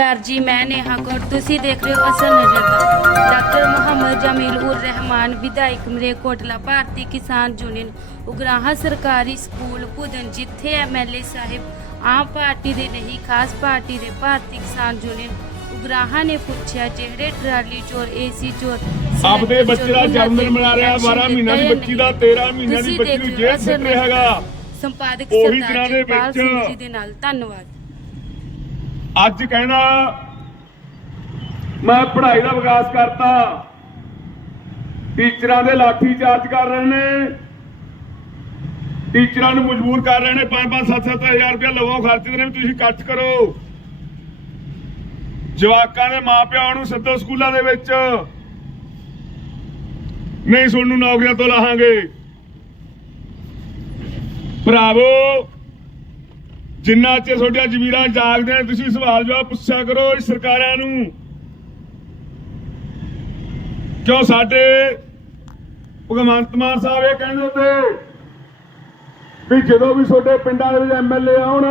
Sir ਜੀ ਮੈਂ ਨੇਹਾ ਕੌਰ ਤੁਸੀਂ ਦੇਖ ਰਹੇ ਹੋ ਅਸਲ ਨਜ਼ਰ ਦਾ। ਡਾਕਟਰ ਮੁਹੰਮਦ ਜਮੀਲ ਉਰ ਰਹਿਮਾਨ ਵਿਧਾਇਕ ਮਰੇਕੋਟਲਾ ਭਾਰਤੀ ਕਿਸਾਨ ਯੂਨੀਅਨ ਉਗਰਾਹਾਂ ਸਰਕਾਰੀ ਸਕੂਲ ਭੁਦਨ ਜਿੱਥੇ ਐਮਐਲਏ ਸਾਹਿਬ ਆਮ ਪਾਰਟੀ ਦੇ ਨਹੀਂ ਖਾਸ ਪਾਰਟੀ ਦੇ ਭਾਰਤੀ ਕਿਸਾਨ ਯੂਨੀਅਨ ਉਗਰਾਹਾਂ ਨੇ ਪੁੱਛਿਆ ਜਿਹੜੇ ਟਰਾਲੀ ਚੋਰ ਏਸੀ ਚੋਰ ਆਪਦੇ ਬੱਚੇ ਦਾ ਜਨਮ ਦਿਨ ਮਨਾ ਰਿਹਾ 12 ਐਕਸ਼ਨ ਮਹੀਨਿਆਂ ਦੀ ਬੱਚੀ ਦਾ 13 ਮਹੀਨਿਆਂ ਦੀ ਬੱਚੀ ਨੂੰ ਜੇਲ੍ਹ ਸਿੱਟ ਰਿਹਾ ਹੈਗਾ। ਸੰਪਾਦਕ ਸਰਦਾਰ ਜਗਪਾਲ ਸਿੰਘ ਜੀ ਦੇ ਨਾਲ। ਧੰਨਵਾਦ। ਅੱਜ ਕਹਿਣਾ, ਮੈਂ ਪੜ੍ਹਾਈ ਦਾ ਵਿਕਾਸ ਕਰਤਾ। ਟੀਚਰਾਂ ਦੇ ਲਾਠੀ ਚਾਰਜ ਕਰ ਰਹੇ ਨੇ। ਟੀਚਰਾਂ ਨੂੰ ਮਜਬੂਰ ਕਰ ਰਹੇ ਨੇ। 5-5 7-7 ਹਜ਼ਾਰ ਰੁਪਏ ਲਵਾਓ ਖਰਚਦੇ ਨੇ ਵੀ ਤੁਸੀਂ ਕੱਟ ਕਰੋ। ਜਵਾਕਾਂ ਦੇ ਮਾਪਿਆਂ ਨੂੰ ਸਿੱਧੋ ਸਕੂਲਾਂ ਦੇ ਵਿੱਚ ਨਹੀਂ ਤੁਹਾਨੂੰ ਨੌਕਰੀਆਂ ਤੋਂ ਲਾਹਾਂਗੇ। ਭਰਾਵੋ ਜਿੰਨਾ ਚਿਰ ਤੁਹਾਡੀਆਂ ਜ਼ਮੀਰਾਂ ਜਾਗਦੇ ਨੇ, ਤੁਸੀਂ ਸਵਾਲ ਜਵਾਬ ਪੁੱਛਿਆ ਕਰੋ ਇਸ ਸਰਕਾਰਾਂ ਨੂੰ। ਕਿਉਂ ਸਾਡੇ ਭਗਵੰਤ ਮਾਨ ਸਾਹਿਬ ਇਹ ਕਹਿੰਦੇ ਤੇ ਵੀ ਜਦੋਂ ਵੀ ਤੁਹਾਡੇ ਪਿੰਡਾਂ ਦੇ ਵਿੱਚ ਐਮਐਲਏ ਆਉਣ,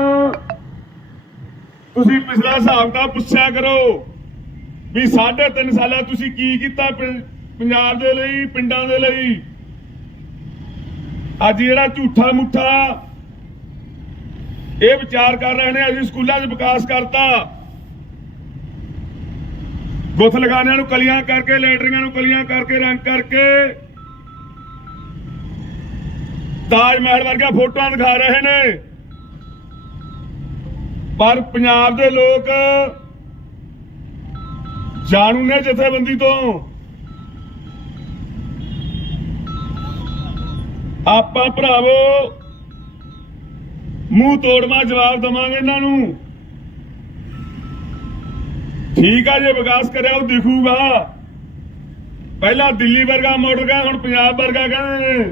ਤੁਸੀਂ ਪਿਛਲਾ ਹਿਸਾਬ ਦਾ ਪੁੱਛਿਆ ਕਰੋ ਵੀ ਸਾਢੇ ਤਿੰਨ ਸਾਲਾਂ ਤੁਸੀਂ ਕੀ ਕੀਤਾ ਪੰਜਾਬ ਦੇ ਲਈ, ਪਿੰਡਾਂ ਦੇ ਲਈ? ਅੱਜ ਜਿਹੜਾ ਝੂਠਾ ਮੁੱਠਾ ਇਹ ਵਿਚਾਰ ਕਰ ਰਹੇ ਨੇ, ਅਸੀਂ ਸਕੂਲਾਂ 'ਚ ਵਿਕਾਸ ਕਰਤਾ। ਗੁੱਥ ਲਗਾਣਿਆਂ ਨੂੰ ਕਲੀਆਂ ਕਰਕੇ ਲੈਟਰਿੰਗਾਂ ਨੂੰ ਕਲੀਆਂ ਕਰਕੇ, ਰੰਗ ਕਰਕੇ। ਤਾਜ ਮਹਿਲ ਵਰਗਾ ਫੋਟੋਆਂ ਦਿਖਾ ਰਹੇ ਨੇ। ਪਰ ਪੰਜਾਬ ਦੇ ਲੋਕ ਜਾਣੂ ਨੇ ਜਥੇਬੰਦੀ ਤੋਂ। ਆਪਾਂ ਭਰਾਵੋ ਮੂੰਹ ਤੋੜਵਾ, ਜਵਾਬ ਦਵਾਂਗੇ ਇਹਨਾਂ ਨੂੰ। ਠੀਕ ਆ ਜੇ ਵਿਕਾਸ ਕਰਿਆ, ਉਹ ਦਿਖੂਗਾ। ਪਹਿਲਾਂ ਦਿੱਲੀ ਵਰਗਾ ਮਾਡਲ ਕਹਿੰਦੇ ਹੁਣ ਪੰਜਾਬ ਵਰਗਾ ਕਹਿੰਦੇ ਨੇ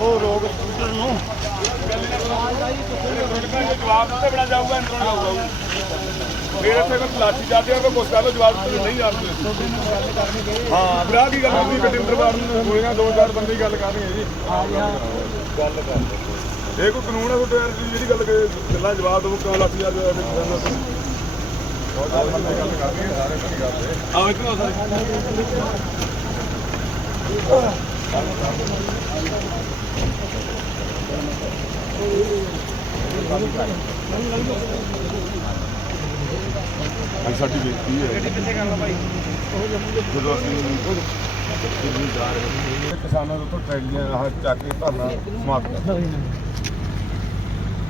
ਉਹ ਰੋਗ ਸਕੂਟਰ ਨੂੰ ਜਵਾਬ ਦਿੱਤੇ ਬਣਾ ਜਾਊਗਾ ਅੰਦਰੋਂ ਜਾਊਗਾ ਫਿਰ ਇੱਥੇ ਕੋਈ ਲਾਠੀ ਚਾਹਦੇ ਆ, ਕੋਈ ਕੁਛ ਕਰ ਲਓ, ਜਵਾਬ ਤੁਸੀਂ ਨਹੀਂ ਜਾਂਦੇ ਹਾਂ ਵਿਰਾਹ ਦੀ ਗੱਲ ਹੁੰਦੀ, ਗੱਡੀ ਅੰਦਰ ਬਾਹਰ ਨੂੰ ਹੋਏਗਾ ਦੋ ਚਾਰ ਬੰਦੇ ਹੀ ਗੱਲ ਕਰਨਗੇ ਜੀ। ਹਾਂ ਜੀ ਹਾਂ ਗੱਲ ਕਰ ਇਹ ਕੋਈ ਕਾਨੂੰਨ ਹੈ ਤੁਹਾਡੇ ਯਾਰ ਤੁਸੀਂ ਜਿਹੜੀ ਗੱਲ ਕਰੇ ਗੱਲਾਂ ਜਵਾਬ ਦਿਓ ਕਿਉਂ ਲਾਠੀ ਚਾਰਜ ਹੋਇਆ ਵਿੱਚ ਰਹਿੰਦਾ ਤੁਸੀਂ? ਬਹੁਤ ਸਾਰੇ ਬੰਦੇ ਗੱਲ ਕਰਨਗੇ, ਸਾਰੇ ਬੰਦੇ ਕਰਦੇ ਆਓ ਇੱਥੇ ਆਓ ਸਾਰੇ। ਅੱਜ ਸਾਡੀ ਬੇਇੱਜ਼ਤੀ ਹੈ। ਜਦੋਂ ਅਸੀਂ ਜਾ ਰਹੇ ਸੀ ਕਿਸਾਨਾਂ ਦੇ ਉੱਤੋਂ ਟਰੈਲੀਆਂ ਆਹ ਚੱਕ ਕੇ ਧਰਨਾ ਸਮਾਪਤ ਕਰ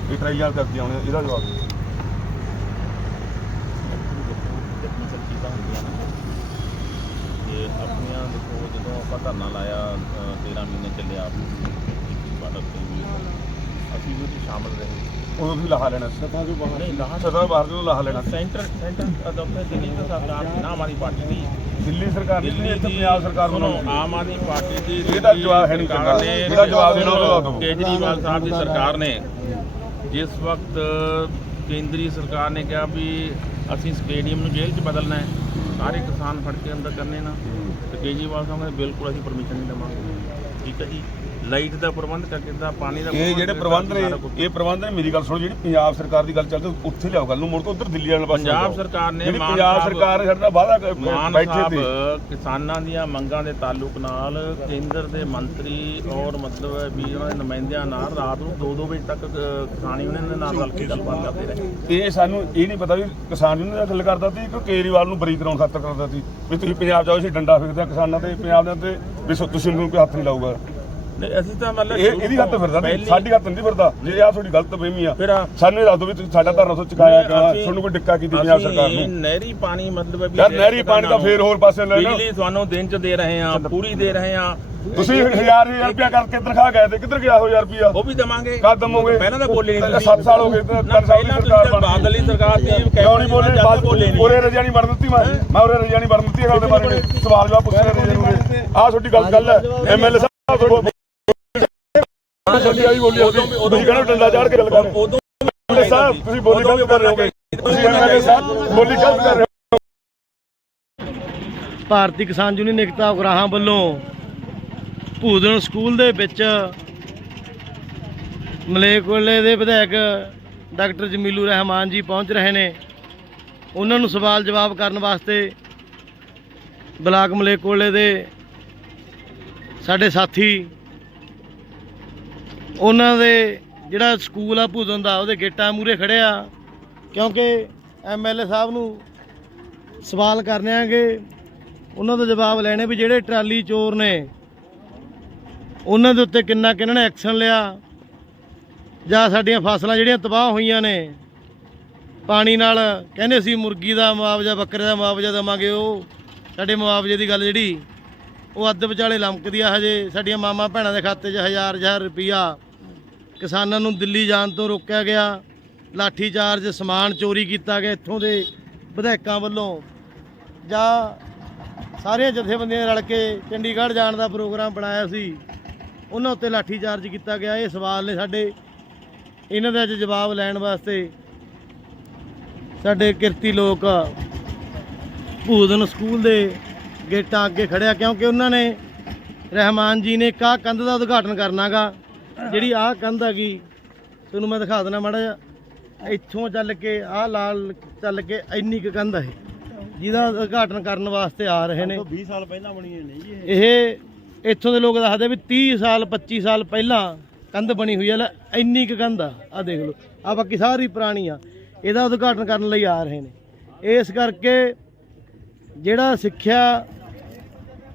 ਇਹ ਟਰੈਲੀਆਂ ਕਰਦੀ ਆਉਣੇ ਇਹਦਾ ਜਵਾਬ ਤੇ ਆਪਣੀਆਂ ਦੇਖੋ ਜਦੋਂ ਆਪਾਂ ਧਰਨਾ ਲਾਇਆ ਅ, 13 ਮਹੀਨੇ ਚੱਲਿਆ ਬਾਦਲ ਤੇ ਵੀ ਅਸੀਂ ਵੀ ਸ਼ਾਮਲ ਰਹੇ। ਉਦੋਂ ਵੀ ਲਾਹਾ ਲੈਣਾ ਸਤਾ ਜੋ ਬਾਹਰ ਨਹੀਂ ਲਾਹਾ ਸਤਾ ਬਾਹਰ ਜਦੋਂ ਲਾਹਾ ਲੈਣਾ ਸੈਂਟਰ ਸੈਂਟਰ ਅਦਬੇ ਦਿੱਲੀ ਦੀ ਸਰਕਾਰ ਸੀ ਨਾ ਆਮ ਆਦਮੀ ਪਾਰਟੀ ਦੀ। ਦਿੱਲੀ ਸਰਕਾਰ ਦੀ ਦਿੱਲੀ ਇੱਥੇ ਪੰਜਾਬ ਸਰਕਾਰ ਸੁਣੋ, ਬਣਾਉਂਦੀ ਆਮ ਆਦਮੀ ਪਾਰਟੀ ਦੀ ਇਹਦਾ ਜਵਾਬ ਹੈ ਨਹੀਂ ਸਰਕਾਰ ਚੰਗਾ। ਨੇ- ਜਿਹੜਾ ਜਵਾਬ ਦੇਣਾ ਉਹਦਾ ਦਿਓ। ਕੇਜਰੀਵਾਲ ਸਾਹਿਬ ਦੀ ਸਰਕਾਰ ਨੇ ਜਿਸ ਵਕਤ ਕੇਂਦਰੀ ਸਰਕਾਰ ਨੇ ਕਿਹਾ ਵੀ ਅਸੀਂ ਸਟੇਡੀਅਮ ਨੂੰ ਜੇਲ੍ਹ 'ਚ ਬਦਲਣਾ ਹੈ ਸਾਰੇ ਕਿਸਾਨ ਫੜ ਕੇ ਅੰਦਰ ਕਰਨੇ ਨਾ ਤੇ ਕੇਜਰੀਵਾਲ ਸਾਹਿਬ ਨੇ ਬਿਲਕੁਲ ਅਸੀਂ ਪਰਮਿਸ਼ਨ ਨਹੀਂ ਦੇਵਾਂਗੇ। ਠੀਕ ਹੈ ਜੀ? ਲਾਈਟ ਦਾ ਪ੍ਰਬੰਧ ਕਰਕੇ ਦਾ ਪਾਣੀ ਦਾ ਇਹ ਜਿਹੜੇ ਪ੍ਰਬੰਧ ਨੇ। ਇਹ ਪ੍ਰਬੰਧ ਨੇ ਮੇਰੀ ਗੱਲ ਸੁਣੋ ਜਿਹੜੀ ਪੰਜਾਬ ਸਰਕਾਰ ਦੀ ਗੱਲ ਚੱਲਦੀ ਉੱਥੇ ਲਿਆਓ ਗੱਲ ਨੂੰ ਮੁੜ ਕੇ ਉਧਰ ਦਿੱਲੀ ਵਾਲੇ ਪਾਸੇ ਪੰਜਾਬ। ਸਰਕਾਰ ਨੇ ਜਿਹੜੀ ਪੰਜਾਬ ਸਰਕਾਰ ਨੇ ਸਾਡਾ ਵਾਅਦਾ ਬੈਠੇ ਸੀ ਕਿਸਾਨਾਂ ਦੀਆਂ ਮੰਗਾਂ ਦੇ ਤਾਲੁਕ ਨਾਲ ਕੇਂਦਰ ਦੇ ਮੰਤਰੀ ਔਰ ਮਤਲਬ ਵੀ ਉਹਨਾਂ ਦੇ ਨੁਮਾਇੰਦਿਆਂ ਨਾਲ ਰਾਤ ਨੂੰ 2-2 ਵਜੇ ਤੱਕ ਕਿਸਾਨ ਯੂਨੀਅਨ ਦੇ ਨਾਲ ਰਲ ਕੇ ਗੱਲਬਾਤ ਕਰਦੇ ਰਹੇ ਤੇ ਇਹ ਸਾਨੂੰ ਇਹ ਨਹੀਂ ਪਤਾ ਵੀ ਕਿਸਾਨ ਯੂਨੀਅਨ ਦਾ ਗੱਲ ਕਰਦਾ ਸੀ ਕਿ ਕੇਜਰੀਵਾਲ ਨੂੰ ਬਰੀ ਕਰਾਉਣ ਖਾਤਰ ਕਰਦਾ ਸੀ ਵੀ ਤੁਸੀਂ ਪੰਜਾਬ ਜਾਓ ਅਸੀਂ ਡੰਡਾ ਫੇਕਦੇ ਕਿਸਾਨਾਂ ਤੇ ਪੰਜਾਬ ਦੇ ਤੇ ਵੀ ਸੋ- ਤੁਸੀਂ ਨੂੰ ਕੋਈ ਹੱਥ ਨਹੀਂ ਲਾਊਗਾ ਨਹੀਂ ਅਸੀਂ ਤਾਂ ਮਤਲਬ ਇਹ ਇਹਦੀ ਹੱਥ ਫਿਰਦਾ ਨਹੀਂ। ਸਾਡੀ ਹੱਥ ਨਹੀਂ ਫਿਰਦਾ। ਜੇ ਆ ਤੁਹਾਡੀ ਗਲਤ ਫਹਿਮੀ ਆ ਫਿਰ ਆ- ਸਾਨੂੰ ਇਹ ਦੱਸ ਦਿਓ ਵੀ ਤੁਸੀਂ ਸਾਡਾ ਧਰਨਾ ਤੋਂ ਚੁਕਾਇਆ ਕਿਉਂ ਆ? ਅਸੀਂ- ਤੁਹਾਨੂੰ ਕੋਈ ਡਿੱਕਾ ਕੀਤੀ ਪੰਜਾਬ ਅਸੀਂ ਸਰਕਾਰ ਨੂੰ? ਨਹਿਰੀ ਪਾਣੀ ਮਤਲਬ ਵੀ ਯਾਰ ਦੇ ਨਹਿਰੀ ਪਾਣੀ ਤਾਂ ਫੇਰ ਹੋਰ ਪਾਸੇ ਲੈ ਲੈਣਾ ਬਿਜਲੀ ਤੁਹਾਨੂੰ ਦਿਨ ਚ ਦੇ ਰਹੇ ਹਾਂ ਪੂਰੀ ਦੇ ਰਹੇ ਹਾਂ। ਤੁਸੀਂ ਹਜ਼ਾਰ ਹਜ਼ਾਰ ਰੁਪਇਆ ਕਰਕੇ ਦਰਖਾ ਗਏ ਤੇ ਕਿੱਧਰ ਗਿਆ ਹੋ ਹਜ਼ਾਰ ਰੁਪਇਆ? ਉਹ ਵੀ ਦਵਾਂਗੇ। ਕਦ ਦਮੋਗੇ ਪਹਿਲਾਂ ਤਾਂ ਬੋਲੇ ਨਹੀਂ ਤੁਸੀਂ 7 ਸਾਲ ਹੋ ਗਏ ਦੀ ਸਰਕਾਰ ਬਣ ਬਾਦਲ ਗਈ। ਦੀ ਸਰਕਾਰ ਦੀ ਕਿਉਂ ਨਹੀਂ ਬੋਲੇ? ਜਦ ਬੋਲੇ ਨਹੀਂ। ਉਰੇ ਰਜਾ ਨਹੀਂ ਬਣ ਦਿੱਤੀ ਮੈਂ। ਮੈਂ ਉਰੇ ਰਜਾ ਨਹੀਂ ਬਣ ਦਿੱਤੀ ਇਹ ਗੱਲ ਦੇ ਬਾਰੇ। ਸਵਾਲ ਜਵਾਬ ਪੁੱਛ ਰਹੇ ਰਜਾ ਨੂੰ ਆਹ ਤੁਹਾਡੀ ਗੱਲ ਗੱਲ ਹੈ। ਐਮਐਲਏ ਸਾਹਿਬ ਤੁਹਾਡੀ ਆਈ ਬੋਲੀ ਆਉਂਦੀ ਤੁਸੀਂ ਕਹਿੰਦੇ ਡੰਡਾ ਚਾੜ ਕੇ ਗੱਲ ਕਰ ਉਦੋਂ ਸਾਹਿਬ ਤੁਸੀਂ ਬੋਲੀ ਗਲਤ ਕਰ ਰਹੇ ਹੋਗੇ ਤੁਸੀਂ ਐਮਐਲਏ ਸਾਹਿਬ ਬੋਲੀ ਗਲਤ ਕਰ ਰਹੇ ਹੋ। ਭਾਰਤੀ ਕਿਸਾਨ ਯੂਨੀਅਨ ਏਕਤਾ ਉਗਰਾਹਾਂ ਵੱਲੋਂ ਭੂਦਨ ਸਕੂਲ ਦੇ ਵਿੱਚ ਮਲੇਕੋਲੇ ਦੇ ਵਿਧਾਇਕ ਡਾਕਟਰ ਜਮੀਲੂ ਰਹਿਮਾਨ ਜੀ ਪਹੁੰਚ ਰਹੇ ਨੇ। ਉਹਨਾਂ ਨੂੰ ਸਵਾਲ ਜਵਾਬ ਕਰਨ ਵਾਸਤੇ ਬਲਾਕ ਮਲੇਕੋਲੇ ਦੇ ਸਾਡੇ ਸਾਥੀ ਉਹਨਾਂ ਦੇ ਜਿਹੜਾ ਸਕੂਲ ਆ ਭੂਦਨ ਦਾ, ਉਹਦੇ ਗੇਟਾਂ ਮੂਰੇ ਖੜਿਆ ਕਿਉਂਕਿ ਐਮਐਲਏ ਸਾਹਿਬ ਨੂੰ ਸਵਾਲ ਕਰਨੇ ਆਂਗੇ, ਉਹਨਾਂ ਦਾ ਜਵਾਬ ਲੈਣੇ ਵੀ ਜਿਹੜੇ ਟਰਾਲੀ ਚੋਰ ਨੇ, ਉਹਨਾਂ ਦੇ ਉੱਤੇ ਕਿੰਨਾ ਕਿੰਨਾਂ ਨੇ ਐਕਸ਼ਨ ਲਿਆ, ਜਾਂ ਸਾਡੀਆਂ ਫਸਲਾਂ ਜਿਹੜੀਆਂ ਤਬਾਹ ਹੋਈਆਂ ਨੇ, ਪਾਣੀ ਨਾਲ ਕਹਿੰਦੇ ਸੀ ਮੁਰਗੀ ਦਾ ਮੁਆਵਜ਼ਾ, ਬੱਕਰੇ ਦਾ ਮੁਆਵਜ਼ਾ ਦੇਵਾਂਗੇ ਉਹ, ਸਾਡੇ ਮੁਆਵਜ਼ੇ ਦੀ ਗੱਲ ਜਿਹੜੀ, ਉਹ ਅੱਧ ਵਿਚਾਲੇ ਲਮਕਦੀ ਆ ਹਜੇ, ਸਾਡੀਆਂ ਮਾਮਾ ਭੈਣਾਂ ਦੇ ਖਾਤੇ 'ਚ ਹਜ਼ਾਰ ਹਜ਼ਾਰ ਰੁਪਈਆ ਕਿਸਾਨਾਂ ਨੂੰ ਦਿੱਲੀ ਜਾਣ ਤੋਂ ਰੋਕਿਆ ਗਿਆ। ਲਾਠੀ ਚਾਰਜ, ਸਮਾਨ ਚੋਰੀ ਕੀਤਾ ਗਿਆ। ਇੱਥੋਂ ਦੇ ਵਿਧਾਇਕਾਂ ਵੱਲੋਂ ਜਾਂ ਸਾਰੀਆਂ ਜਥੇਬੰਦੀਆਂ ਰਲ ਕੇ ਚੰਡੀਗੜ੍ਹ ਜਾਣ ਦਾ ਪ੍ਰੋਗਰਾਮ ਬਣਾਇਆ ਸੀ। ਉਹਨਾਂ ਉੱਤੇ ਲਾਠੀ ਚਾਰਜ ਕੀਤਾ ਗਿਆ। ਇਹ ਸਵਾਲ ਨੇ ਸਾਡੇ, ਇਹਨਾਂ ਦਾ ਅੱਜ ਜਵਾਬ ਲੈਣ ਵਾਸਤੇ ਸਾਡੇ ਕਿਰਤੀ ਲੋਕ ਭੂਦਨ ਸਕੂਲ ਦੇ ਗੇਟਾਂ ਅੱਗੇ ਖੜਿਆ ਕਿਉਂਕਿ ਉਹਨਾਂ ਨੇ ਰਹਿਮਾਨ ਜੀ ਨੇ ਕਾ ਕੰਧ ਦਾ ਉਦਘਾਟਨ ਕਰਨਾਗਾ। ਜਿਹੜੀ ਆਹ ਕੰਧ ਹੈਗੀ ਤੁਹਾਨੂੰ ਮੈਂ ਦਿਖਾ ਦੇਣਾ ਮਾੜਾ ਜਿਹਾ। ਇੱਥੋਂ ਚੱਲ ਕੇ ਆਹ ਲਾਲ ਚੱਲ ਕੇ ਇੰਨੀ ਕੁ ਕੰਧ ਹੈ। ਜਿਹਦਾ ਉਦਘਾਟਨ ਕਰਨ ਵਾਸਤੇ ਆ ਰਹੇ ਨੇ। 20 ਸਾਲ ਪਹਿਲਾਂ ਬਣੀ ਹੈ ਨਹੀਂ ਇਹ। ਇੱਥੋਂ ਦੇ ਲੋਕ ਦੱਸਦੇ ਵੀ 30 ਸਾਲ 25 ਸਾਲ ਪਹਿਲਾਂ ਕੰਧ ਬਣੀ ਹੋਈ ਹੈ। ਲੈ ਇੰਨੀ ਕੁ ਕੰਧ ਆ। ਆ ਦੇਖ ਲਓ। ਆ ਬਾਕੀ ਸਾਰੀ ਪੁਰਾਣੀ ਆ। ਇਹਦਾ ਉਦਘਾਟਨ ਕਰਨ ਲਈ ਆ ਰਹੇ ਨੇ। ਇਸ ਕਰਕੇ ਜਿਹੜਾ ਸਿੱਖਿਆ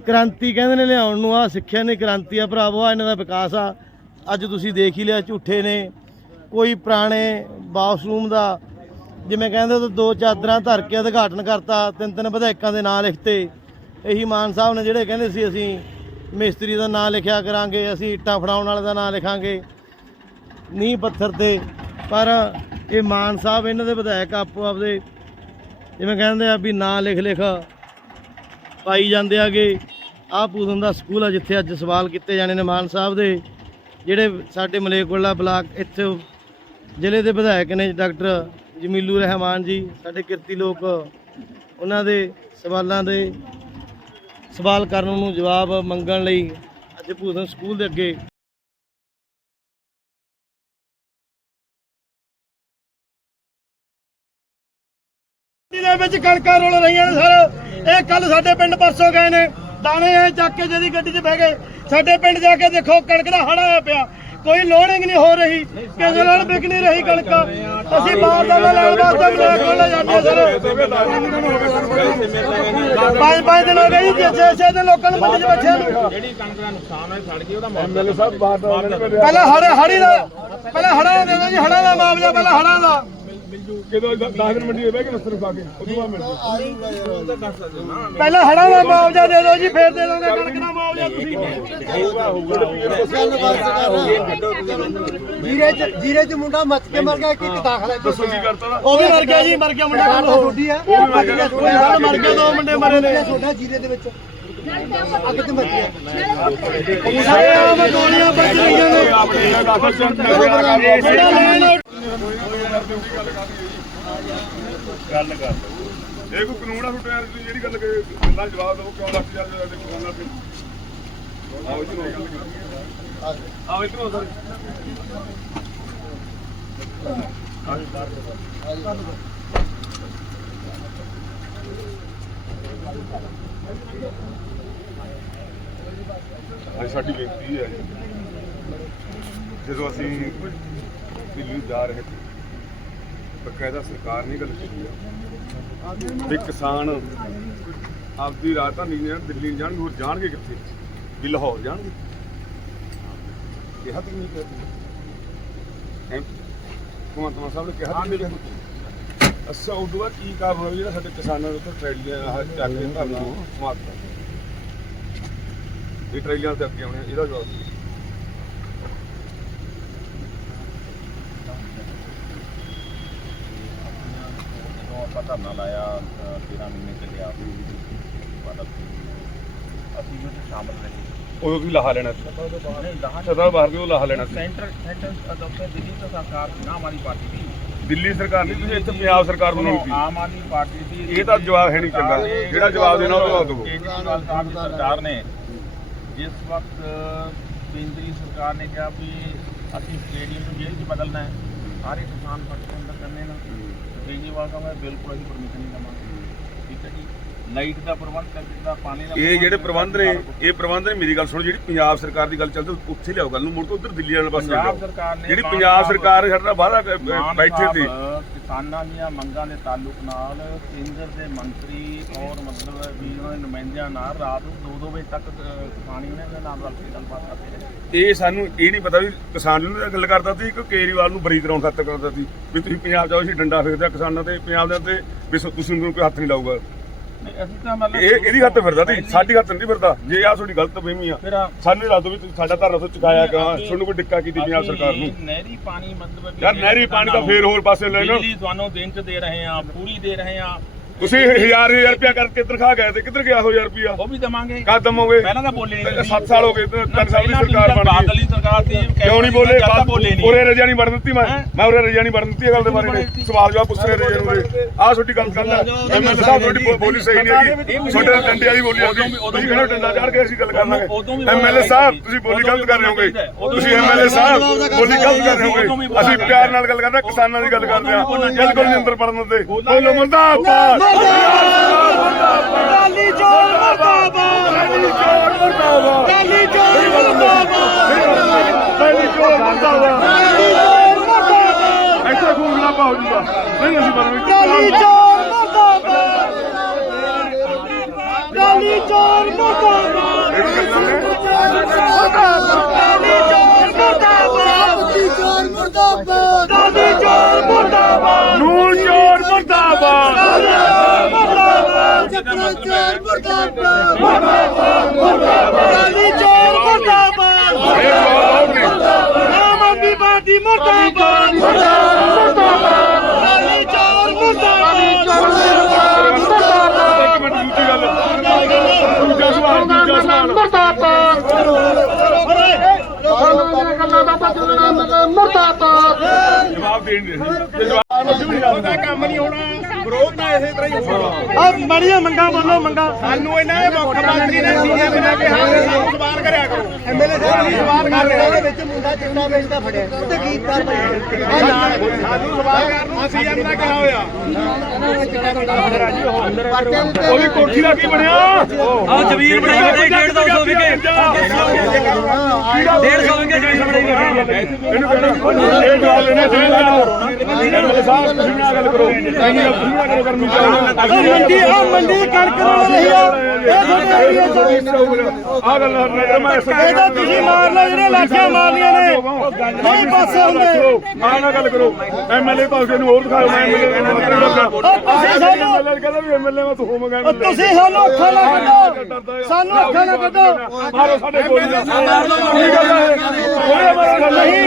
ਕ੍ਰਾਂਤੀ ਕਹਿੰਦੇ ਨੇ ਲਿਆਉਣ ਨੂੰ ਆ ਸਿੱਖਿਆ ਨੇ ਕ੍ਰਾਂਤੀ ਆ ਭਰਾਵੋ ਆ ਇਹਨਾਂ ਦਾ ਵਿਕਾਸ ਆ। ਅੱਜ ਤੁਸੀਂ ਦੇਖ ਹੀ ਲਿਆ, ਝੂਠੇ ਨੇ। ਕੋਈ ਪੁਰਾਣੇ ਬਾਥਰੂਮ ਦਾ, ਜਿਵੇਂ ਕਹਿੰਦੇ ਉਹ ਦੋ ਚਾਦਰਾਂ ਧਰ ਕੇ ਉਦਘਾਟਨ ਕਰਤਾ, ਤਿੰਨ ਤਿੰਨ ਵਿਧਾਇਕਾਂ ਦੇ ਨਾਂ ਲਿਖਤੇ। ਇਹੀ ਮਾਨ ਸਾਹਿਬ ਨੇ ਜਿਹੜੇ ਕਹਿੰਦੇ ਸੀ, ਅਸੀਂ ਮਿਸਤਰੀ ਦਾ ਨਾਂ ਲਿਖਿਆ ਕਰਾਂਗੇ, ਅਸੀਂ ਇੱਟਾਂ ਫੜਾਉਣ ਵਾਲੇ ਦਾ ਨਾਂ ਲਿਖਾਂਗੇ। ਨੀਂਹ ਪੱਥਰ ਤੇ, ਪਰ ਇਹ ਮਾਨ ਸਾਹਿਬ ਇਹਨਾਂ ਦੇ ਵਿਧਾਇਕ ਆਪੋ ਆਪਦੇ, ਜਿਵੇਂ ਕਹਿੰਦੇ ਆ ਵੀ ਨਾਂ ਲਿਖ ਲਿਖ ਪਾਈ ਜਾਂਦੇ ਆਗੇ। ਆ ਪੂਦਨ ਦਾ ਸਕੂਲ ਆ, ਜਿੱਥੇ ਅੱਜ ਸਵਾਲ ਕੀਤੇ ਜਾਣੇ ਨੇ ਮਾਨ ਸਾਹਿਬ ਦੇ। ਜਿਹੜੇ ਸਾਡੇ ਮਲੇਕੋਲਾ ਬਲਾਕ ਇੱਥੇ ਜ਼ਿਲ੍ਹੇ ਦੇ ਵਿਧਾਇਕ ਨੇ ਡਾਕਟਰ ਜਮੀਲੂ ਰਹਿਮਾਨ ਜੀ, ਸਾਡੇ ਕਿਰਤੀ ਲੋਕ, ਉਹਨਾਂ ਦੇ ਸਵਾਲਾਂ ਦੇ ਸਵਾਲ ਕਰਨ ਨੂੰ ਜਵਾਬ ਮੰਗਣ ਲਈ ਅੱਜ ਭੂਦਨ ਸਕੂਲ ਦੇ ਅੱਗੇ ਦੇ ਵਿੱਚ ਕਣਕਾਂ ਰੋਲ ਰਹੀਆਂ ਨੇ ਸਰ। ਇਹ ਕੱਲ ਸਾਡੇ ਪਿੰਡ ਪਰਸੋਂ ਗਏ ਨੇ। ਦਾਣੇ ਐ ਚੱਕ ਕੇ ਜਿਹਦੀ ਗੱਡੀ 'ਚ ਬਹਿ ਗਏ। ਸਾਡੇ ਪਿੰਡ ਜਾ ਕੇ ਦੇਖੋ ਕਣਕ ਦਾ ਹੜਾ ਆਇਆ ਪਿਆ। ਕੋਈ ਲੋਡਿੰਗ ਨਹੀਂ ਹੋ ਰਹੀ। ਕਿਸੇ ਨਾਲ ਵਿਕ ਨਹੀਂ ਰਹੀ ਕਣਕ। ਅਸੀਂ ਬਾਹਰ ਦਾ ਲੈਣ ਵਾਸਤੇ ਬਲੈਕ ਕੋਲ ਜਾਂਦੇ ਸਰ। ਪੰਜ ਪੰਜ ਦਿਨ ਹੋ ਗਏ ਜੀ ਛੇ ਛੇ ਦਿਨ ਲੋਕਾਂ ਨੂੰ ਮੰਡੀ 'ਚ ਬੈਠਿਆਂ ਨੂੰ। ਜਿਹੜੀ ਕਣਕ ਦਾ ਨੁਕਸਾਨ ਹੈ ਸੜ ਗਈ ਉਹਦਾ ਐਮਐਲਏ ਸਾਹਿਬ ਬਾਹਰ ਦਾ ਪਹਿਲਾਂ ਹੜ ਹੜੀ ਦਾ ਪਹਿਲਾਂ ਹੜਾਂ ਦਾ ਜੀ ਹੜਾਂ ਦਾ ਮੁਆਵਜ਼ਾ ਪਹਿਲਾਂ ਹੜਾਂ ਦਾ। ਕਿਦੋਂ 10 ਦਿਨ ਮੰਡੀ ਬਹਿ ਕੇ ਨਸਰ ਪਾ ਕੇ ਉਦੋਂ ਬਾਅਦ ਮਿਲ ਪਹਿਲਾਂ ਹੜਾਂ ਦਾ ਮੁਆਵਜ਼ਾ ਦੇ ਦਿਓ ਜੀ ਫੇਰ ਦੇ ਦੋਗੇ ਕਣਕ ਦਾ ਮੁਆਵਜ਼ਾ ਤੁਸੀਂ ਜੀਰੇ ਚ ਜੀਰੇ ਚ ਮੁੰਡਾ ਮੱਚ ਕੇ ਮਰ ਗਿਆ ਇੱਕ ਇੱਕ ਦਾਖਲਾ ਦੱਸੋ ਕੀ ਕਰਤਾ ਉਹ ਵੀ ਮਰ ਗਿਆ ਜੀ ਮਰ ਗਿਆ ਮੁੰਡਾ ਕੱਲ ਛੋਟੀ ਆ ਉਹ ਮਰ ਗਿਆ ਮਰ ਗਿਆ ਦੋ ਮੁੰਡੇ ਮਰੇ ਨੇ ਛੋਟਾ ਜੀਰੇ ਦੇ ਵਿੱਚ ਅੱਗ ਤੇ ਮਰ ਗਿਆ ਸਾਰੇ ਆਮ ਗੋਲੀਆਂ ਵੱਜ ਰਹੀਆਂ ਨੇ ਆਪਣੇ ਦਾ ਅਸਰ ਬੜਾ ਲੈਣ ਆਊਟ ਗੱਲ ਕਰ ਇਹ ਕੋਈ ਕਾਨੂੰਨ ਆ ਤੁਹਾਡੇ ਤੁਸੀਂ ਜਿਹੜੀ ਗੱਲ ਕਹੇ ਗੱਲਾਂ ਜਵਾਬ ਦਿਓ, ਕਿਉਂ ਲੱਗ ਜਾਂਦੇ ਸਾਡੇ ਕਿਸਾਨਾਂ ਤੇ। ਆਓ ਜੀ ਗੱਲ ਕਰੀਏ ਆਓ ਇਧਰੋਂ ਸਰ। ਅੱਜ ਸਾਡੀ ਬੇਨਤੀ ਹੈ ਜਦੋਂ ਅਸੀਂ ਦਿੱਲੀ ਜਾ ਰਹੇ ਸੀ ਬਕਾਇਦਾ ਸਰਕਾਰ ਨੇ ਗੱਲ ਕੀਤੀ ਆ ਵੀ ਕਿਸਾਨ ਆਪਦੀ ਰਾਜਧਾਨੀ ਨੇ ਦਿੱਲੀ ਨਹੀਂ ਹੋਰ ਜਾਣਗੇ ਕਿੱਥੇ? ਵੀ ਲਾਹੌਰ ਜਾਣਗੇ। ਕਿਹਾ ਤਾਂ ਨਹੀਂ ਕਿਹਾ ਕੁਮਾਰ ਤੁਮਾ ਸਾਹਿਬ ਨੇ ਕਿਹਾ ਤਾਂ ਨਹੀਂ ਅੱਛਾ ਉਦੋਂ ਬਾਅਦ ਕੀ ਕਾਰਨ ਹੋਇਆ ਜਿਹੜਾ ਸਾਡੇ ਕਿਸਾਨਾਂ ਦੇ ਉੱਤੇ ਟਰੈਲੀਆਂ, ਆਹ ਚੱਕ ਕੇ ਸਮਾਪਤ ਇਹ ਟਰੈਲੀਆਂ ਤੇ ਅੱਗੇ ਆਉਣੇ ਇਹਦਾ ਜਵਾਬ ਆਪਾਂ ਧਰਨਾ ਲਾਇਆ 13 ਮਹੀਨੇ ਚੱਲਿਆ ਅਸੀਂ ਉਹਦੇ ਸ਼ਾਮਲ ਰਹੇ। ਉਦੋਂ ਵੀ ਲਾਹਾ ਲੈਣਾ ਸੀ। ਸਦਾ ਬਾਹਰ ਵੀ ਉਹ ਲਾਹਾ ਲੈਣਾ ਸੀ। ਸੈਂਟਰ ਸੈਂਟਰ ਡਾਕਟਰ ਦਿੱਲੀ ਤੋਂ ਸਰਕਾਰ ਨਾ ਹਮਾਰੀ ਪਾਰਟੀ ਦੀ। ਦਿੱਲੀ ਸਰਕਾਰ ਨਹੀਂ ਤੁਸੀਂ ਇੱਥੇ ਪੰਜਾਬ ਸਰਕਾਰ ਬਣਾਉਣੀ ਸੀ। ਆਮ ਆਦਮੀ ਪਾਰਟੀ ਦੀ ਇਹ ਤਾਂ ਜਵਾਬ ਹੈ ਨਹੀਂ ਚੰਗਾ। ਜਿਹੜਾ ਜਵਾਬ ਦੇਣਾ ਉਹ ਦਿਓ ਕੇਜਰੀਵਾਲ ਸਰਕਾਰ ਨੇ ਜਿਸ ਵਕਤ ਕੇਂਦਰੀ ਸਰਕਾਰ ਨੇ ਕਿਹਾ ਵੀ ਅਸੀਂ ਸਟੇਡੀਅਮ ਨੂੰ ਜੇਲ੍ਹ 'ਚ ਬਦਲਣਾ ਹੈ ਸਾਰੇ ਕਿਸਾਨ ਪੱਟ ਅੰਦਰ ਕਰਨੇ ਨਾ। ਕੇਜਰੀਵਾਲ ਸਾਹਿਬ ਨੇ ਬਿਲਕੁਲ ਅਸੀਂ ਪਰਮਿਸ਼ਨ ਨਹੀਂ ਦਵਾਂਗੇ। ਠੀਕ ਹੈ ਜੀ? ਲਾਈਟ ਦਾ ਪ੍ਰਬੰਧ ਕਰ ਦਿੱਤਾ ਪਾਣੀ ਦਾ ਇਹ ਜਿਹੜੇ ਪ੍ਰਬੰਧ ਨੇ ਇਹ ਪ੍ਰਬੰਧ ਨੇ ਮੇਰੀ ਗੱਲ ਸੁਣੋ ਜਿਹੜੀ ਪੰਜਾਬ ਸਰਕਾਰ ਦੀ ਗੱਲ ਚੱਲਦੀ ਉੱਥੇ ਲਿਆਓ ਗੱਲ ਨੂੰ ਮੁੜ ਤੋਂ ਉਧਰ ਦਿੱਲੀ ਵਾਲੇ ਪਾਸੇ ਪੰਜਾਬ ਸਰਕਾਰ ਨੇ ਜਿਹੜੀ ਪੰਜਾਬ ਸਰਕਾਰ ਸਾਡਾ ਵਾਅਦਾ ਬੈਠੇ ਸੀ। ਕਿਸਾਨਾਂ ਦੀਆਂ ਮੰਗਾਂ ਦੇ ਤਾਲੁਕ ਨਾਲ ਕੇਂਦਰ ਦੇ ਮੰਤਰੀ ਔਰ ਮਤਲਬ ਵੀ ਉਹਨਾਂ ਦੇ ਨੁਮਾਇੰਦਿਆਂ ਨਾਲ ਰਾਤ ਨੂੰ 2-2 ਵਜੇ ਤੱਕ ਕਿਸਾਨ ਯੂਨੀਅਨ ਦੇ ਨਾਲ ਰਲ ਕੇ ਗੱਲਬਾਤ ਕਰਦੇ ਰਹੇ। ਇਹ ਸਾਨੂੰ ਇਹ ਨਹੀਂ ਪਤਾ ਵੀ ਕਿਸਾਨ ਨੂੰ ਗੱਲ ਕਰਦਾ ਸੀ ਕਿ ਕੇਜਰੀਵਾਲ ਨੂੰ ਬਰੀ ਕਰਾਉਣ ਖਾਤਰ ਕਰਦਾ ਸੀ ਵੀ ਤੁਸੀਂ ਪੰਜਾਬ ਜਾਓ ਅਸੀਂ ਡੰਡਾ ਫੇਰਦੇ ਕਿਸਾਨਾਂ ਤੇ ਪੰਜਾਬ ਦੇ ਉੱਤੇ ਵੀ ਸੋ- ਤੁਸੀਂ ਨੂੰ ਕੋਈ ਹੱਥ ਨਹੀਂ ਲਾਊਗਾ। ਅਸੀਂ ਤਾਂ ਮਤਲਬ ਇਹ ਇਹਦੀ ਹੱਥ ਫਿਰਦਾ ਸੀ ਸਾਡੀ ਹੱਥ ਨਹੀਂ ਫਿਰਦਾ। ਜੇ ਆ ਤੁਹਾਡੀ ਗਲਤ ਫਹਿਮੀ ਆ ਫਿਰ ਆ- ਸਾਨੂੰ ਇਹ ਦੱਸ ਦਿਓ ਵੀ ਤੁਸੀਂ ਸਾਡਾ ਧਰਨਾ ਤੋਂ ਚੁਕਾਇਆ ਕਿ ਤੁਹਾਨੂੰ ਕੋਈ ਡਿੱਕਾ ਕੀਤੀ ਪੰਜਾਬ ਸਰਕਾਰ ਨੂੰ? ਨਹਿਰੀ ਪਾਣੀ ਮਤਲਬ ਯਾਰ ਨਹਿਰੀ ਪਾਣੀ ਦਾ ਫੇਰ ਹੋਰ ਪਾਸੇ ਲੈ ਲਓ। ਬਿਜਲੀ ਤੁਹਾਨੂੰ ਦਿਨ ਚ ਦੇ ਰਹੇ ਆ ਪੂਰੀ ਦੇ ਰਹੇ ਆ ਤੁਸੀਂ ਹਜ਼ਾਰ ਹਜ਼ਾਰ ਰੁਪਇਆ ਕਰਕੇ ਤਨਖਾਹ ਗਏ ਤੇ ਕਿੱਧਰ ਗਿਆ ਉਹ ਹਜ਼ਾਰ ਰੁਪਇਆ? ਉਹ ਵੀ ਦਵਾਂਗੇ। ਕਦ ਦਮੋਗੇ ਪਹਿਲਾਂ ਤਾਂ ਬੋਲੇ ਨਹੀਂ। 7 ਸਾਲ ਹੋ ਗਏ ਤੇ ਤਿੰਨ ਸਾਲ ਦੀ ਸਰਕਾਰ ਬਣ ਬਾਦਲ ਗਈ। ਦੀ ਸਰਕਾਰ ਸੀ ਕਿਉਂ ਨਹੀਂ ਬੋਲੇ? ਜਦ ਤਾਂ ਬੋਲੇ ਨਹੀਂ। ਉਰੇ ਰਜਾ ਨਹੀਂ ਬਣ ਦਿੱਤੀ ਮੈਂ? ਮੈਂ ਉਰੇ ਰਜਾ ਨਹੀਂ ਬਣ ਦਿੱਤੀ ਗੱਲ ਦੇ ਬਾਰੇ। ਸਵਾਲ ਜਵਾਬ ਪੁੱਛ ਰਹੇ ਰਜਾ ਨੂੰ ਆਹ ਤੁਹਾਡੀ ਗੱਲ ਕਰਨਾ। ਐਮਐਲਏ ਸਾਹਿਬ ਤੁਹਾਡੀ ਬੋਲੀ ਸਹੀ ਨਹੀਂ ਹੈਗੀ। ਨਾਲ ਡੰਡੇ ਵਾਲੀ ਬੋਲੀ ਆਉਂਦੀ ਤੁਸੀਂ ਕਹਿੰਦੇ ਡੰਡਾ ਚਾੜ ਕੇ ਅਸੀਂ ਗੱਲ ਕਰ ਲਾਂਗੇ ਐਮਐਲਏ ਸਾਹਿਬ ਤੁਸੀਂ ਬੋਲੀ ਗਲਤ ਕਰ ਰਹੇ ਹੋਗੇ। ਤੁਸੀਂ ਐਮਐਲਏ ਸਾਹਿਬ ਬੋਲੀ ਗਲਤ ਕਰ ਰਹੇ ਹੋਗੇ। ਅਸੀਂ ਪਿਆਰ ਨਾਲ ਗੱਲ ਕਰਦੇ ਕਿਸਾਨਾਂ ਦੀ ਗੱਲ ਕਰਦੇ ਆ ਬਿਲਕੁਲ ਨਹੀਂ ਅੰਦਰ ਪੜਨ ਦਿੰਦੇ। ਬੋਲੋ ਮੁਰਦਾਬਾਦ। ਮਰਦਾਬਾਦ। ਮੁਰਦਾਬਾਦ। ਮਰਦਾਬਾਦ। ਮੁਰਦਾਬਾਦ ਮਰਦਾਬਾਦ। ਇੱਥੇ ਖੂਨ ਪਾਉ ਜੂਗਾ ਨਹੀਂ ਅਸੀਂ ਅਕਾਲੀ ਬਣਾਂਗੇ ਚੋਰ ਮਰਦਾਬਾਦ। ਅਕਾਲੀ ਚੋਰ ਮਰਦਾਬਾਦ। ਅਕਾਲੀ ਚੋਰ ਮਰਦਾਬਾਦ ਚੋਰ ਮੁਰਦਾਬਾਦ ਅਕਾਲੀ ਚੋਰ ਮਰਦਾਬਾਦ ਨੂਰ ਚੋਰ ਮੁਰਦਾਬਾਦ ਮਰਦਾਬਾਦ। ਚੋਰ ਮੁਰਦਾਬਾਦ ਅਕਾਲੀ ਚੋਰ ਮਰਦਾਬਾਦ ਆਉਗੇ ਆਮ ਆਦਮੀ ਪਾਰਟੀ ਮਰਦਾਬਾਦ। ਮਰਦਾਬਾਦ ਅਕਾਲੀ ਚੋਰ ਮਰਦਾਬਾਦ ਇੱਕ ਮਿੰਟ ਦੂਜੀ ਗੱਲ ਦੂਜਾ ਸਵਾਲ ਦੂਜਾ ਸਵਾਲ ਜਵਾਬ ਦੇਣ ਦੇ ਜਵਾਬ ਕੰਮ ਨਹੀਂ ਹੋਣਾ। ਤਾਂ ਇਸੇ ਤਰ੍ਹਾਂ ਹੀ ਹੋਣਾ ਆ ਮੜੀਆਂ ਮੰਗਾ ਬੋਲੋ ਮੰਗਾ। ਸਾਨੂੰ ਇਹਨਾਂ ਦੇ ਮੁੱਖ ਮੰਤਰੀ ਨੇ ਸੀਐਮ ਬਣਾ ਕੇ ਹਾਂ ਸਾਨੂੰ ਸਵਾਲ ਕਰਿਆ ਕਰੋ। ਐਮਐਲਏ ਸਾਹਿਬ ਨੇ ਸਵਾਲ ਕਰ ਰਹੇ ਮੁੰਡਾ ਚਿੱਟਾ ਵੇਚਦਾ ਫੜਿਆ। ਤੇ ਕੀ ਕਰ ਸਾਨੂੰ ਸਵਾਲ ਕਰਨ ਨੂੰ ਸੀਐਮ ਨੇ ਕਿਹਾ ਹੋਇਆ। ਉਹਦੀ ਕੋਠੀ ਦਾ ਕੀ ਬਣਿਆ? ਆ ਜ਼ਮੀਨ ਬਣਾਈ ਬੈਠੇ 150 ਵਿਕੇ 150 ਵਿਕੇ ਜ਼ਮੀਨ ਬਣਾਈ ਬੈਠੇ ਇਹਨੂੰ ਕਹਿਣਾ ਇਹ ਜਵਾਬ ਲੈਣੇ ਚਾਹੀਦਾ ਐਮਐਲਏ ਸਾਹਿਬ ਤੁਸੀਂ ਨਾ ਗੱਲ ਕਰੋ। ਗੱਲ ਤੁਸੀਂ ਨਾ ਕਰੋ ਕਰਨੀ ਚਾਹੀਦੀ ਮੰਡੀ ਆ ਮੰਡੀ ਕਣਕ ਰੋਲ ਰਹੀ ਆ। ਇਹ ਤੁਹਾਡੇ ਆ ਗੱਲ ਮੈਂ ਇਸ ਇਹ ਤਾਂ ਤੁਸੀਂ ਮਾਰ ਲਓ ਜਿਹੜੇ ਲਾਠੀਆਂ ਮਾਰਨੀਆਂ ਨੇ। ਨਹੀਂ ਪਾਸੇ ਹੁੰਦੇ। ਆ ਨਾ ਗੱਲ ਕਰੋ। ਐਮਐਲਏ ਪਾਸੇ ਨੂੰ ਹੋਰ ਦਿਖਾਓ ਮੈਂ ਐਮਐਲਏ ਨੂੰ ਮਤਲਬ ਕਰਦਾ ਉਹ ਤੁਸੀਂ ਸਾਨੂੰ ਐਮਐਲਏ ਕਹਿੰਦਾ ਵੀ ਐਮਐਲਏ ਮੈਂ ਤੂੰ ਹੋਵਾਂਗਾ ਉਹ ਤੁਸੀਂ ਸਾਨੂੰ ਅੱਖਾਂ ਕੱਢੋ। ਸਾਨੂੰ ਅੱਖਾਂ ਨਾ ਕੱਢੋ। ਮਾਰੋ ਸਾਡੇ ਕੋਲ। ਕੀ ਗੱਲ ਹੈ ਕੋਈ ਮਾਰੋ ਗੱਲ ਨਹੀਂ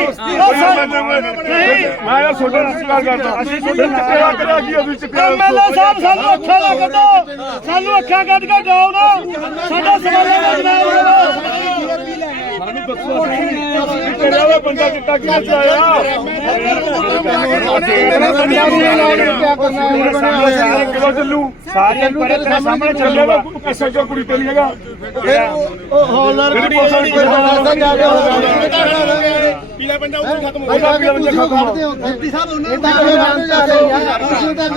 ਨਹੀਂ ਮੈਂ ਯਾਰ ਛੋਟੇ ਨਾਲ ਸਵਾਲ ਕਰਦਾ। ਅਸੀਂ ਛੋਟੇ ਚਿੱਟੇ ਕਰਿਆ ਕੀ ਅਸੀਂ ਚਿੱਟੇ ਐਮਐਲਏ ਸਾਹਿਬ ਸਾਨੂੰ ਅੱਖਾਂ ਨਾ ਕੱਢੋ। ਸਾਨੂੰ ਅੱਖਾਂ ਕੱਢ ਕੇ ਜਾਓ ਨਾ। ਸਾਡਾ ਸਵਾਲਾਂ ਦਾ ਜਵਾਬ ਦਿਓ ਸਾਨੂੰ ਦੱਸੋ ਤੇਰਾ ਦਾ ਬੰਦਾ ਚਿੱਟਾ ਕਿੱਥੇ ਚ ਆਇਆ ਚੱਲੂ ਸਾਰੇ ਪਰੇ ਤੇਰੇ ਸਾਹਮਣੇ ਚੱਲੇਗਾ ਕਿਸੇ ਚੋਂ ਕੁੜੀ ਤੇ ਨਹੀਂ ਉਹ ਹੌਲਦਾਰ ਜਿਹੜੀ ਪੁਲਿਸ ਜਾ ਕੇ ਪੀਲਾ ਪੰਜਾ ਉਹ ਖਤਮ ਹੋ ਗਿਆ ਪੀਲਾ ਪੰਜਾ ਹੋ ਗਿਆ ਸਾਹਿਬ ਉਹਨਾਂ ਨੂੰ ਤਾਂ ਜਾਣਦਾ ਯਾਰ ਤੁਸੀਂ ਤਾਂ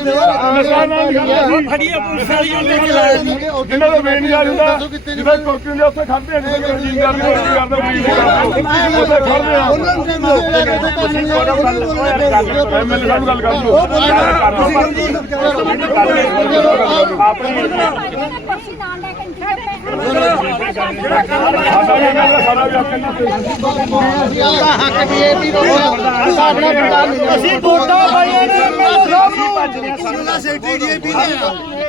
ਨਸ਼ਾ ਨਾਲ ਲਿਖਿਆ ਪੁਲਿਸ ਵਾਲੀ ਉਹਨੇ ਜਿਨ੍ਹਾਂ ਦਾ ਵੇਨ ਯਾਰ ਹੁੰਦਾ ਕੁਰਕੀ ਹੁੰਦੇ ਉੱਥੇ ਖੜਦੇ ਆ ਜਿਵੇਂ ਰਜੀਮ ਰਜੀਮ ਕਰਦੇ ਬਰੀਜ ਕਰਦੇ ਉੱਥੇ ਖੜਦੇ ਆ ਉਹਨਾਂ ਨੂੰ ਮਿਲਿਆ ਕਿ ਤਾਂ ਨਹੀਂ ਐਮਐਲਏ ਸਾਹਿਬ ਗੱਲ ਕਰ ਦਿਓ ਕੁਰਸੀ ਨਾਲ ਲੈ ਕੇ ਨਿਕਲ ਸਾਡਾ ਵੀ ਐਮਐਲਏ ਸਾਡਾ ਵੀ ਆਪਣੇ ਨਾਲ ਹੱਕ ਡੀਏਪੀ ਦਾ ਸਾਡਾ ਅਸੀਂ ਵੋਟਾਂ ਪਾਈਆਂ ਨੇ ਨੂੰ ਜ਼ਿਲ੍ਹਾ ਸੈਕਟਰੀ ਜੀਪੀ ਨੇ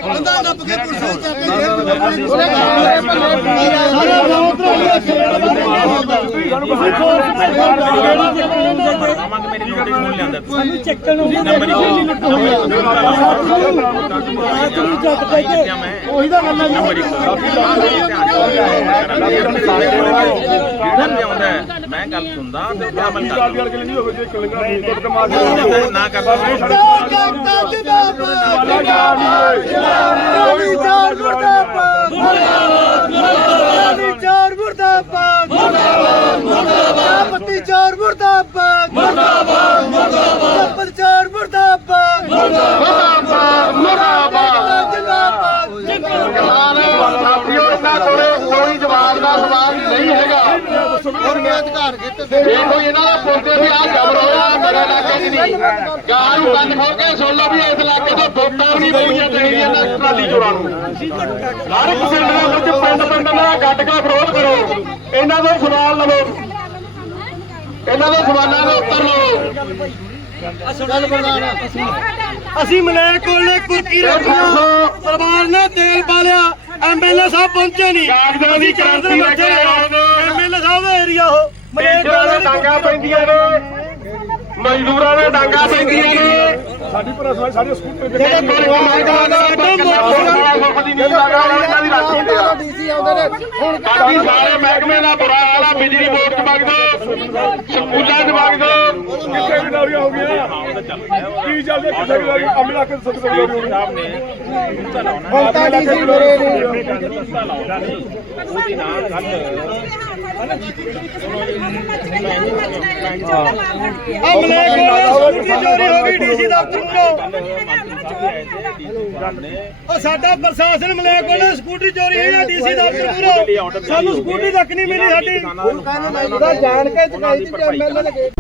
ਬੰਦਾ ਨੱਪ ਕੇ ਕੁਰਸੀ ਚੱਕ ਕੇ ਮੇਰੀ ਨੋਟਿਸ ਨੂੰ ਲਿਆਂਦਾ ਸਾਨੂੰ ਚੱਕਣ ਨੂੰ ਨੰਬਰ ਹੀ ਉਹੀ ਤਾਂ ਗੱਲ ਹੈ ਇੱਕ ਮੈਂ ਗੱਲ ਸੁਣਦਾ ਤੇ ਅਮਲ ਕਰਦਾ ਵਾਲੇ ਨਹੀਂ ਹੋਵੇ ਜੇ ਕਲਿੰਗਾ ਫਰੀਦਕੋਟ ਤੇ ਮਾਰ ਨਾ ਕਰਦਾ ਚਾਰ ਮੁਰਦਾਬਾਦ। ਮੁਰਦਾਬਾਦ ਮੁਰਦਾਬਾਦ। ਪੱਤੀ ਚਾਰ ਮੁਰਦਾਬਾਦ। ਮੁਰਦਾਬਾਦ ਮੁਰਦਾਬਾਦ ਚਾਰ ਮੁਰਦਾਬਾਦ। ਮੁਰਦਾਬਾਦ ਮੁਰਦਾਬਾਦ ਜਿੰਦਾਬਾਦ ਕੋਈ ਜਵਾਬ ਦਾ ਸਵਾਲ ਨਹੀਂ ਹੈਗਾ ਇਹ ਕੋਈ ਇਹਨਾਂ ਦਾ ਪੁੱਛਦੇ ਵੀ ਆਹ ਖਬਰ ਹੋਇਆ ਮੇਰੇ ਇਲਾਕੇ 'ਚ ਨਹੀਂ। ਗਾਂ ਨੂੰ ਕੰਨ ਖੋਲ ਕੇ ਸੁਣ ਲਓ ਵੀ ਇਸ ਇਲਾਕੇ ਤੋਂ ਵੋਟਾਂ ਵੀ ਨਹੀਂ ਪਈਆਂ ਚਾਹੀਦੀਆਂ ਨਾ ਟਰਾਲੀ ਚੋਰਾਂ ਨੂੰ। ਹਰ ਇੱਕ ਪਿੰਡ ਦੇ ਵਿੱਚ ਪਿੰਡ ਪਿੰਡ ਨਾਲ ਗੱਡ ਕੇ ਵਿਰੋਧ ਕਰੋ। ਇਹਨਾਂ ਤੋਂ ਸਵਾਲ ਲਵੋ। ਇਹਨਾਂ ਦੇ ਸਵਾਲਾਂ ਦੇ ਉੱਤਰ ਲਵੋ। ਅਸੀਂ ਮਲੇਰ ਕੋਲ ਨੇ ਕੁਰਕੀ ਰੱਖਿਆ। ਪਰਿਵਾਰ ਨੇ ਤੇਲ ਪਾ ਲਿਆ। ਐਮਐਲਏ ਸਾਹਿਬ ਪਹੁੰਚੇ ਨਹੀਂ। ਕਾਗਜ਼ਾਂ ਦੀ ਕ੍ਰਾਂਤੀ ਲੈ ਟੀਚਰਾਂ ਦੇ ਡਾਂਗਾ ਪੈਂਦੀਆਂ ਨੇ। ਮਜ਼ਦੂਰਾਂ ਦੇ ਡਾਂਗਾ ਪੈਂਦੀਆਂ ਨੇ। ਸਾਡੀ ਭਰਾ ਸਾਡੇ ਸਕੂਲ ਤੇ ਜਿਹੜੇ ਪਰਿਵਾਰ ਦਾ ਸੁੱਖ ਦੀ ਡੀਸੀ ਆਉਂਦੇ ਨੇ ਹੁਣ ਬਾਕੀ ਸਾਰੇ ਮਹਿਕਮੇ ਦਾ ਬੁਰਾ ਹਾਲ ਆ ਬਿਜਲੀ ਬੋਰਡ ਚ ਵਗ ਦੋ ਸਕੂਲਾਂ ਚ ਵਗ ਦੋ ਕਿੱਥੇ ਵੀ ਡੌਰੀਆਂ ਹੋ ਗਈਆਂ? ਕੀ ਚੱਲਦੇ? ਕਿੱਥੇ ਵੀ ਡੌਰੀਆਂ ਅਮਲਾ ਕੇ ਸਭ ਤੋਂ ਡੌਰੀ ਹੋਣੀ ਸਾਹਿਬ ਨੇ ਹੁਣ ਤਾਂ ਡੀਸੀ ਮੇਰੇ ਨਹੀਂ ਉਹਦੀ ਨਾਲ ਗੱਲ ਆ ਮਲੇਰ ਕੋਲ ਚੋਰੀ ਹੋ ਗਈ ਡੀਸੀ ਦਫ਼ਤਰ ਨੂੰ ਉਹ ਸਾਡਾ ਪ੍ਰਸ਼ਾਸਨ ਮਲੇਰ ਕੋਲ ਸਕੂਟੀ ਚੋਰੀ ਹੋਈ ਆ, ਡੀਸੀ ਦਫ਼ਤਰ ਮੂਹਰੋਂ ਸਾਨੂੰ ਸਕੂਟੀ ਤੱਕ ਨਹੀਂ ਮਿਲੀ ਸਾਡੀ। ਜਾਣ ਕੇ ਚੁਕਾਈ ਤੇ ਐਮਐਲਏ Audio